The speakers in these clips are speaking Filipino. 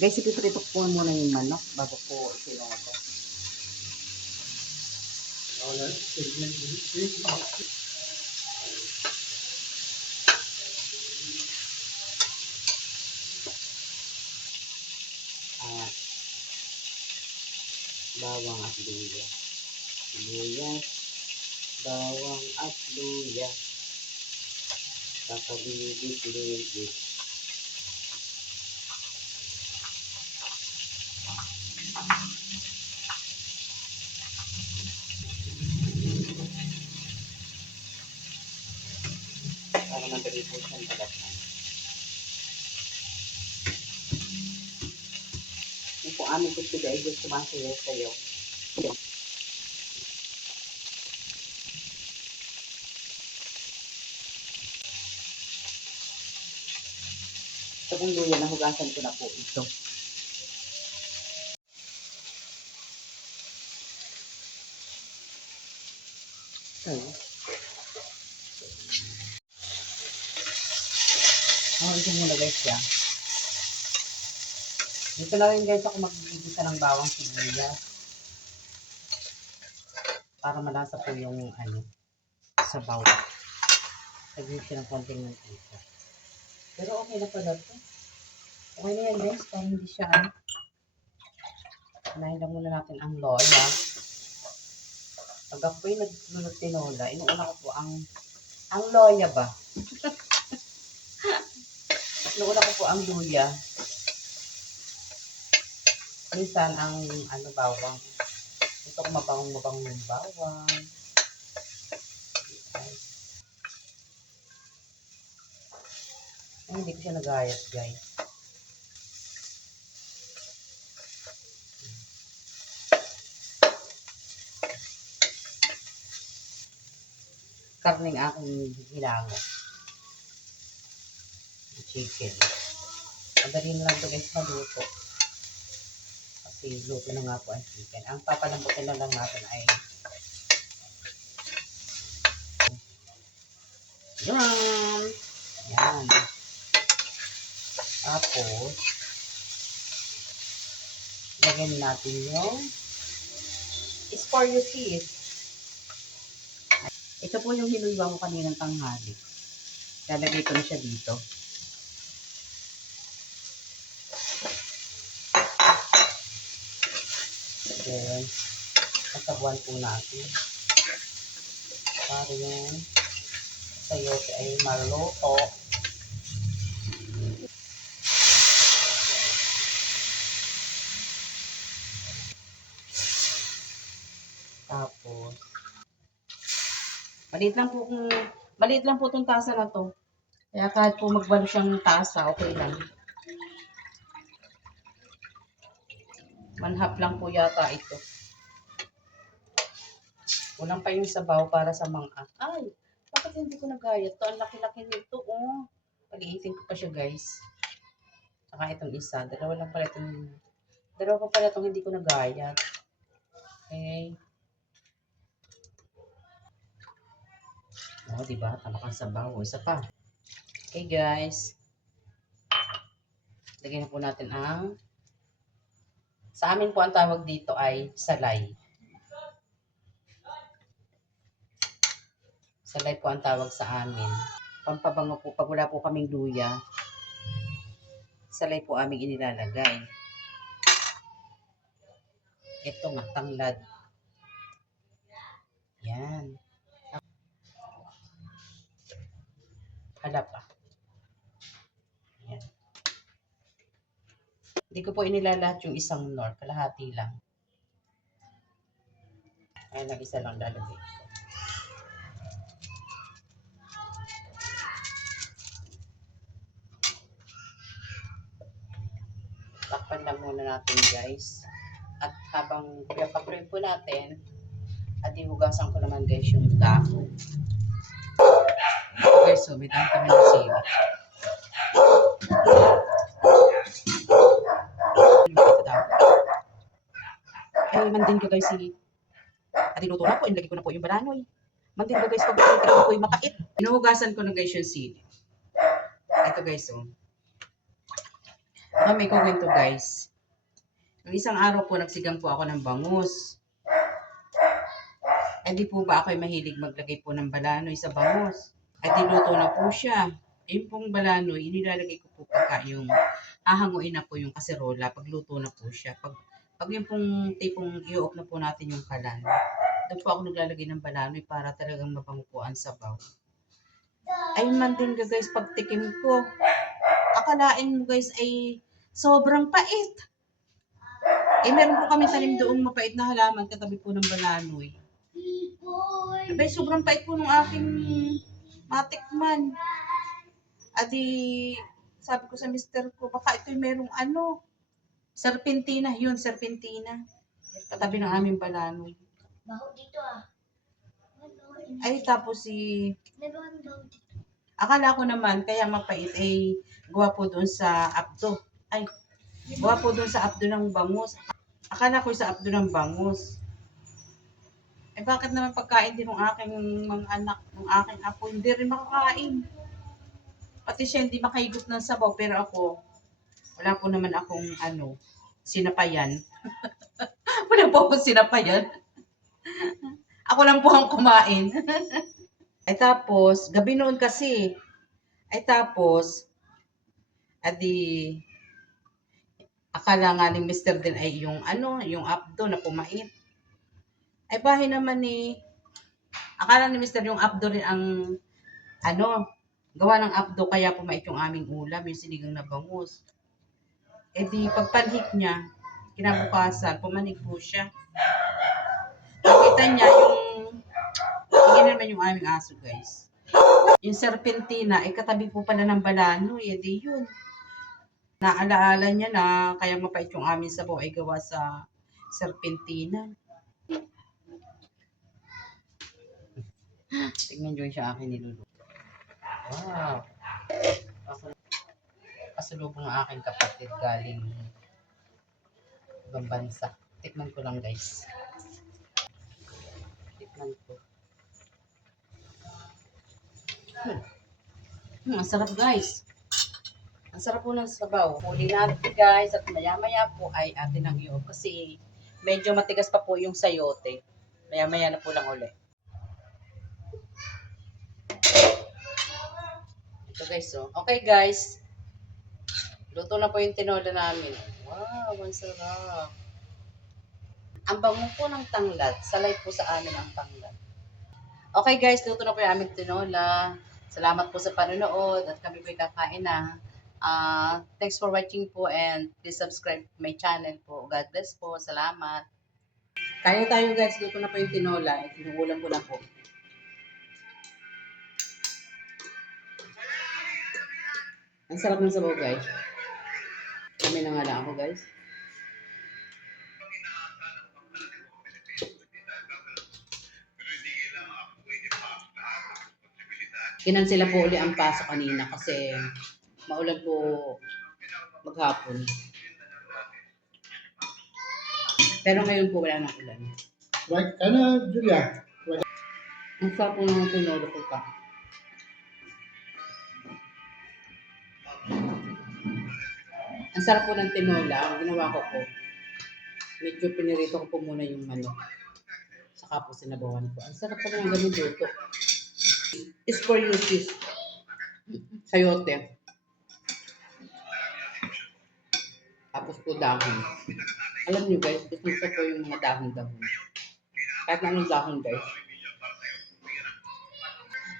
Guys, ipiprito ko muna yung manok bago ko sinodo. At bawang at luya. Sibuyas, bawang at luya. Kakabibig-libig. Para madali po siyang talagyan. Yung po aming kutsida ay gusto sumasayaw-sayaw. Ito pong luya, nahugasan ko na po ito. Ito muna guys ya. Dito na rin guys ako magbibigisa ng bawang sibuyas. Para malasa po yung sabaw. Lagyan siya ng konting mantika. Pero okay na pala ito. Okay na yan guys. Para hindi siya Unahin lang muna natin ang lola. Pag ako yung naglulot tinola, inuuna ko po ang loya ba? Inuuna ko po ang luya. Minsan ang bawang. Ito ko mabangong yung bawang. Ay, hindi ko siya nagayat guys. Karning aking hilango. Chicken. Madali na lang ito guys maluto. Kasi luto na nga po ang chicken. Ang papalambutin na lang natin ay yan. Yan. Tapos lagyan natin yung scoliosis. Ito po yung hinuywa ko kaninang tanghali. Lalagay ko na siya dito. Then, kasabuan po natin. Para yung sayote ay maluto. Tapos, maliit lang po itong tasa na to. Kaya kahit po magbalo siyang tasa, okay lang. Manhap lang po yata ito. Kulang pa yung sabaw para sa mga. Ay, bakit hindi ko nagayat to? Ang laki-laki nito, oh. Paliitin ko pa siya, guys. Saka itong isa. Dalawa pa pala itong hindi ko nagayat. Okay. Oh, diba? Tama kang sabaw. Isa pa. Okay, guys. Lagyan na po natin sa amin po ang tawag dito ay salay. Salay po ang tawag sa amin. Pampabango po, pag wala po kaming luya, salay po aming inilalagay. Ito nga, tanglad. Yan. Hala pa. Yan. Hindi ko po inilalat yung isang nor. Kalahati lang. Ay, nag-isa lang lalagay ko. Takpan lang muna natin guys. At habang pinapakuluin po natin, at ihugasan ko naman guys yung dahon. Guys, so may dahon kami ng sili. Ay, mandin ko guys at iluto na po, inilagay ko na po yung balanoy. Mandin ko guys, pag ko po yung mapait. Inuhugasan ko na guys yung sili. Ito guys, oh. May kukwento guys. Yung isang araw po, nagsigang po ako ng bangus. Eh di po ba ako'y mahilig maglagay po ng balanoy sa bangus. Ay di luto na po siya. Yung pong balanoy, inilalagay ko po pagka yung hahanguin na po yung kaserola. Pagluto na po siya. Pag yung pong tipong i-off na po natin yung kalan. Doon po ako naglalagay ng balanoy para talagang mabango po ang sabaw. Ayun man din guys, pagtikim ko. Akalain mo guys ay sobrang pait. Eh meron po kami tanim doong mapait na halaman katabi po ng balanoy. Abay, sobrang pait po nung aking matikman. Adi, sabi ko sa mister ko, baka ito'y merong serpentina. Yun, serpentina. Katabi ng aming balanoy. Baho dito ah. Ay, tapos akala ko naman, kaya mapait ay gawa po doon sa abdo. Ay, gawa po doon sa abdo ng bangus. Akala ko sa abdo ng bangus. Eh bakit naman pagkain din ng aking mga anak, ng aking apo, hindi rin makakain. Pati siya hindi makahigop ng sabaw, pero ako, wala po naman akong sinapayan. Wala po akong sinapayan. Ako lang po ang kumain. Ay tapos, gabi noon kasi, ay tapos, adi, akala nga ni Mr. din ay yung abdo na pumait. Ay bahay naman akala ni Mr. yung abdo rin ang gawa ng abdo kaya pumait yung aming ulam, yung sinigang na bangus. Eh di pagpanhik niya, kinabukasan, pumanig po siya. Nakita niya hindi naman yung aming aso guys. Yung serpentina, katabi po pala ng balano, di yun. Naalaala niya na kaya mapait yung aming sabaw ay gawa sa serpentina. Tingnan nyo siya akin niluluto. Wow! Pasalubong ang aking kapatid galing ibang bansa. Tikman ko lang guys. Tikman ko. Ang sarap guys. Ang sarap po ng sabaw. Huli natin guys at maya-maya po ay atin ang i-off kasi medyo matigas pa po yung sayote. Maya-maya na po lang ulit. Ito guys Okay guys. Luto na po yung tinola namin. Wow, ang sarap. Ang bango po ng tanglad. Salay po sa amin ang tanglad. Okay guys, luto na po yung aming tinola. Salamat po sa panonood at kami po kakain na. Thanks for watching po and please subscribe to my channel po. God bless po. Salamat. Kaya tayo guys, luto na po yung tinola. Inuulam ko na po. Ang sarap ng sabaw guys. Kami na nga lang ako guys. Kinansela po uli ang pasok kanina kasi maulan po maghapon. Pero ngayon po wala nang ulan. Right, Julia? Ang sarap po ng tinola ko pa. Ang sarap po ng tinola. Ang ginawa ko medyo pinirito ko po muna yung manok. Saka po sinabawan ko. Ang sarap po ng ganun luto. It's for you, sis. Sayote. Tapos po dahon. Alam niyo guys, gusto ko po yung mga dahon-dahon. Kahit na anong dahon guys.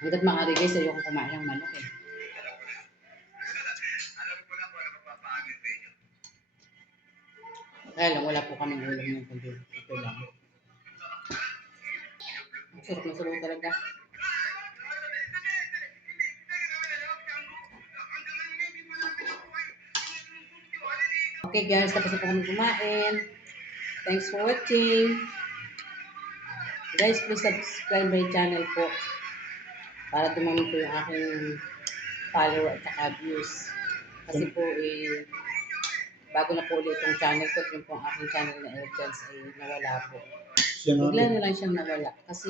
Hanggat maaari guys, ayoko kumain ng manok Kaya lang, wala po kaming ulam ng kundi ito lang. Ang sarap na sabaw talaga. Okay guys, tapos na po kami kumain. Thanks for watching. Guys, please subscribe my channel po. Para dumami po yung aking follower at saka views. Kasi po bago na po ulit itong channel ko, yung po ang aking channel na Elchance ay nawala po. Bigla na lang siyang nawala. Kasi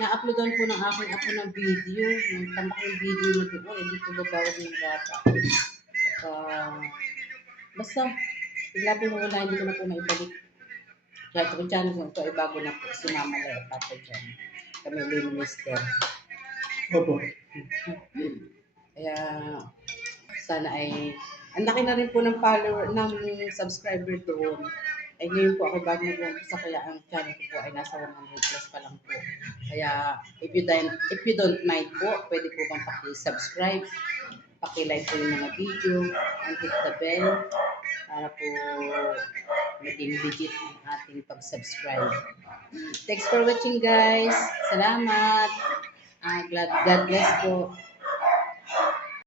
na-uploadan po ng aking apo ng video, ng tamak ng video na doon, hindi po babawag ng bata. Basta, bigla po wala, hindi ko na po maibalik. Kahit kung channel ko ito ay bago na po, si Mama Lea, Papa John. Kami ni Mister. Opo. Kaya, sana ay, ang laki na rin po ng follower, ng subscriber doon. Ay ngayon po ako bago mag-umpisa, kaya ang channel ko po ay nasa 100 plus pa lang po. Kaya, if you don't mind po, pwede po bang paki-subscribe, paki-like po yung mga video, and hit the bell, para po maging legit ang ating pag-subscribe. Thanks for watching guys. Salamat. God bless po.